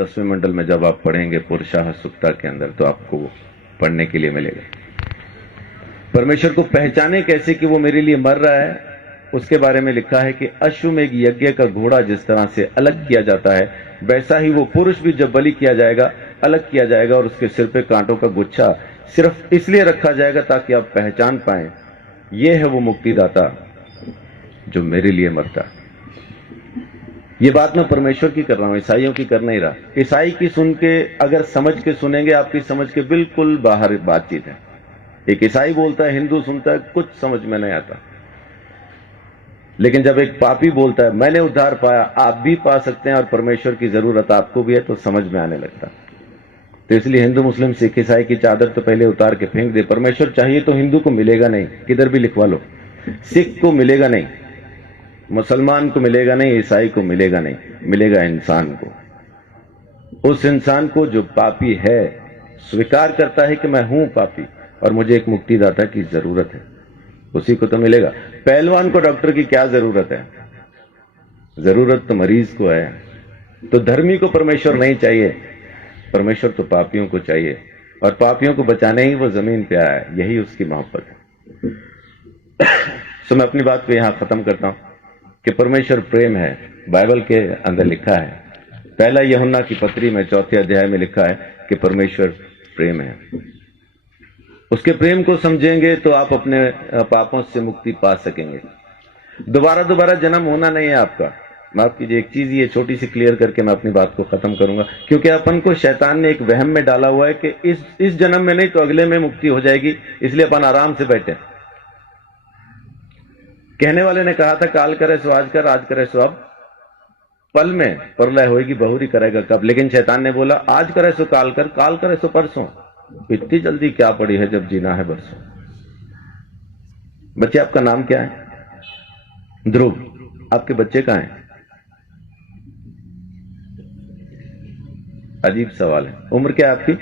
10वें मंडल में जब आप पढ़ेंगे पुरुषाः सुप्ता के अंदर, तो आपको पढ़ने के लिए मिलेगा। परमेश्वर को पहचाने कैसे कि वो मेरे लिए मर रहा है, उसके बारे में लिखा है कि अश्वमेघ यज्ञ का घोड़ा जिस तरह से अलग किया जाता है, वैसा ही वो पुरुष भी जब बलि किया जाएगा अलग किया जाएगा, और उसके सिर पे कांटों का गुच्छा सिर्फ इसलिए रखा जाएगा ताकि आप पहचान पाएं ये है वो मुक्तिदाता जो मेरे लिए मरता। ये बात मैं परमेश्वर की कर रहा हूं, ईसाइयों की कर नहीं रहा। ईसाई की सुन के अगर समझ के सुनेंगे, आपकी समझ के बिल्कुल बाहर बातचीत है। एक ईसाई बोलता है, हिंदू सुनता है, कुछ समझ में नहीं आता। लेकिन जब एक पापी बोलता है मैंने उद्धार पाया, आप भी पा सकते हैं और परमेश्वर की जरूरत आपको भी है, तो समझ में आने लगता। तो इसलिए हिंदू मुस्लिम सिख ईसाई की चादर तो पहले उतार के फेंक दे। परमेश्वर चाहिए तो हिंदू को मिलेगा नहीं, किधर भी लिखवा लो। सिख को मिलेगा नहीं, मुसलमान को मिलेगा नहीं, ईसाई को मिलेगा नहीं, मिलेगा इंसान को। उस इंसान को जो पापी है, स्वीकार करता है कि मैं हूं पापी और मुझे एक मुक्तिदाता की जरूरत है, उसी को तो मिलेगा। पहलवान को डॉक्टर की क्या जरूरत है? जरूरत तो मरीज को है। तो धर्मी को परमेश्वर नहीं चाहिए, परमेश्वर तो पापियों को चाहिए, और पापियों को बचाने ही वो जमीन पे आया है, यही उसकी मोहब्बत है। तो मैं अपनी बात को यहां खत्म करता हूं कि परमेश्वर प्रेम है। बाइबल के अंदर लिखा है, पहला यूहन्ना की पत्री में 4 अध्याय में लिखा है कि परमेश्वर प्रेम है। उसके प्रेम को समझेंगे तो आप अपने पापों से मुक्ति पा सकेंगे। दोबारा जन्म होना नहीं है आपका। माफ कीजिए, एक चीज ये छोटी सी क्लियर करके मैं अपनी बात को खत्म करूंगा, क्योंकि अपन को शैतान ने एक वहम में डाला हुआ है कि इस जन्म में नहीं तो अगले में मुक्ति हो जाएगी, इसलिए अपन आराम से बैठे। कहने वाले ने कहा था काल करे सो आज कर, आज करे सो अब, पल में प्रलय होगी, बहुरी करेगा कब। लेकिन शैतान ने बोला आज करे सो काल कर, काल करे सो परसों। इतनी जल्दी क्या पड़ी है जब जीना है बरसों। बच्चे आपका नाम क्या है? ध्रुव। आपके बच्चे कहां हैं? अजीब सवाल है। उम्र क्या है आपकी?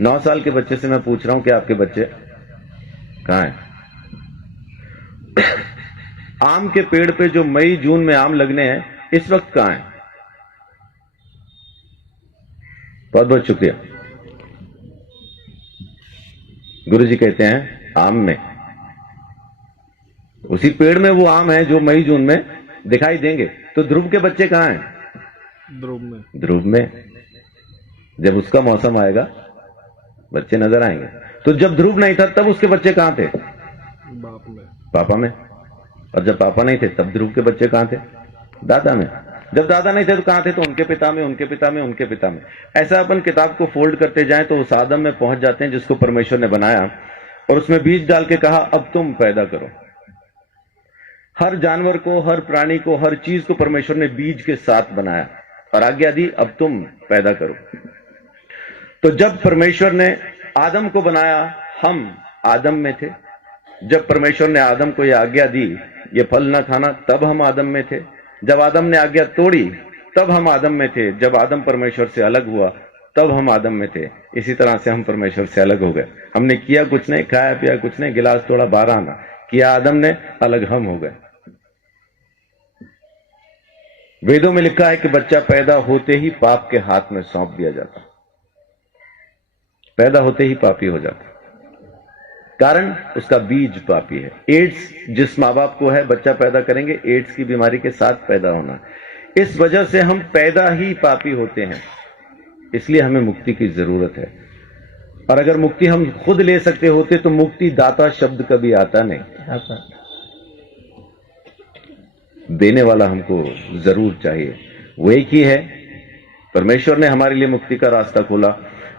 9 साल के बच्चे से मैं पूछ रहा हूं कि आपके बच्चे कहां हैं? आम के पेड़ पे जो मई जून में आम लगने हैं, इस वक्त कहां हैं? बहुत बहुत शुक्रिया। गुरुजी कहते हैं आम में, उसी पेड़ में वो आम है जो मई जून में दिखाई देंगे। तो ध्रुव के बच्चे कहां हैं? ध्रुव में। जब उसका मौसम आएगा बच्चे नजर आएंगे। तो जब ध्रुव नहीं था तब उसके बच्चे कहां थे? पापा में। और जब पापा नहीं थे तब ध्रुव के बच्चे कहां थे? दादा में। जब दादा नहीं थे तो कहां थे? तो उनके पिता में, उनके पिता में, उनके पिता में। ऐसा अपन किताब को फोल्ड करते जाएं तो उस आदम में पहुंच जाते हैं जिसको परमेश्वर ने बनाया, और उसमें बीज डाल के कहा अब तुम पैदा करो। हर जानवर को, हर प्राणी को, हर चीज को परमेश्वर ने बीज के साथ बनाया और आज्ञा दी अब तुम पैदा करो। तो जब परमेश्वर ने आदम को बनाया, हम आदम में थे। जब परमेश्वर ने आदम को यह आज्ञा दी ये फल ना खाना, तब हम आदम में थे। जब आदम ने आज्ञा तोड़ी तब हम आदम में थे। जब आदम परमेश्वर से अलग हुआ तब हम आदम में थे। इसी तरह से हम परमेश्वर से अलग हो गए। हमने किया कुछ नहीं, खाया पिया कुछ नहीं, गिलास तोड़ा 12 आना किया आदम ने, अलग हम हो गए। वेदों में लिखा है कि बच्चा पैदा होते ही पाप के हाथ में सौंप दिया जाता, पैदा होते ही पापी हो जाता, कारण उसका बीज पापी है। एड्स जिस माँ बाप को है, बच्चा पैदा करेंगे एड्स की बीमारी के साथ पैदा होना। इस वजह से हम पैदा ही पापी होते हैं, इसलिए हमें मुक्ति की जरूरत है। और अगर मुक्ति हम खुद ले सकते होते तो मुक्ति दाता शब्द कभी आता नहीं। देने वाला हमको जरूर चाहिए, वो एक ही है। परमेश्वर ने हमारे लिए मुक्ति का रास्ता खोला,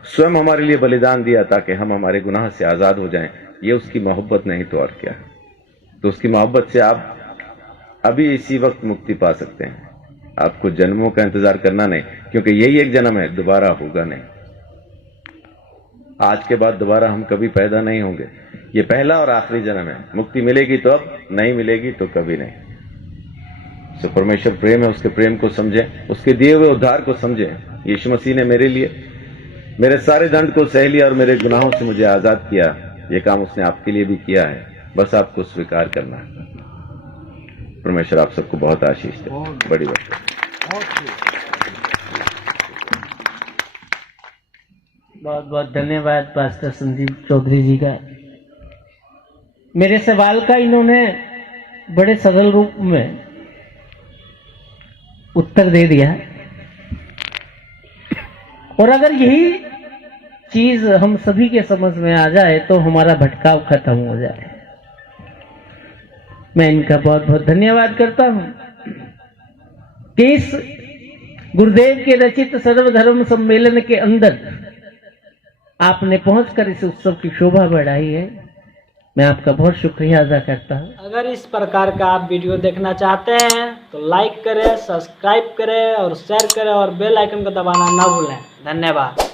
स्वयं हमारे लिए बलिदान दिया ताकि हम हमारे गुनाह से आजाद हो जाएं। ये उसकी मोहब्बत नहीं तो और क्या है। तो उसकी मोहब्बत से आप अभी इसी वक्त मुक्ति पा सकते हैं। आपको जन्मों का इंतजार करना नहीं, क्योंकि यही एक जन्म है, दोबारा होगा नहीं। आज के बाद दोबारा हम कभी पैदा नहीं होंगे। ये पहला और आखिरी जन्म है। मुक्ति मिलेगी तो अब, नहीं मिलेगी तो कभी नहीं। तो परमेश्वर प्रेम है, उसके प्रेम को समझें, उसके दिए हुए उद्धार को समझें। यीशु मसीह ने मेरे लिए मेरे सारे दंड को सह लिया और मेरे गुनाहों से मुझे आजाद किया। ये काम उसने आपके लिए भी किया है, बस आपको स्वीकार करना है। परमेश्वर आप सबको बहुत आशीष दे। बड़ी बात। बहुत बहुत धन्यवाद पास्टर संदीप चौधरी जी का। मेरे सवाल का इन्होंने बड़े सरल रूप में उत्तर दे दिया, और अगर यही चीज हम सभी के समझ में आ जाए तो हमारा भटकाव खत्म हो जाए। मैं इनका बहुत बहुत धन्यवाद करता हूं कि इस गुरुदेव के रचित सर्वधर्म सम्मेलन के अंदर आपने पहुंचकर इस उत्सव की शोभा बढ़ाई है। मैं आपका बहुत शुक्रिया अदा करता हूं। अगर इस प्रकार का आप वीडियो देखना चाहते हैं तो लाइक करें, सब्सक्राइब करें और शेयर करें और बेल आइकन को दबाना ना भूलें। धन्यवाद।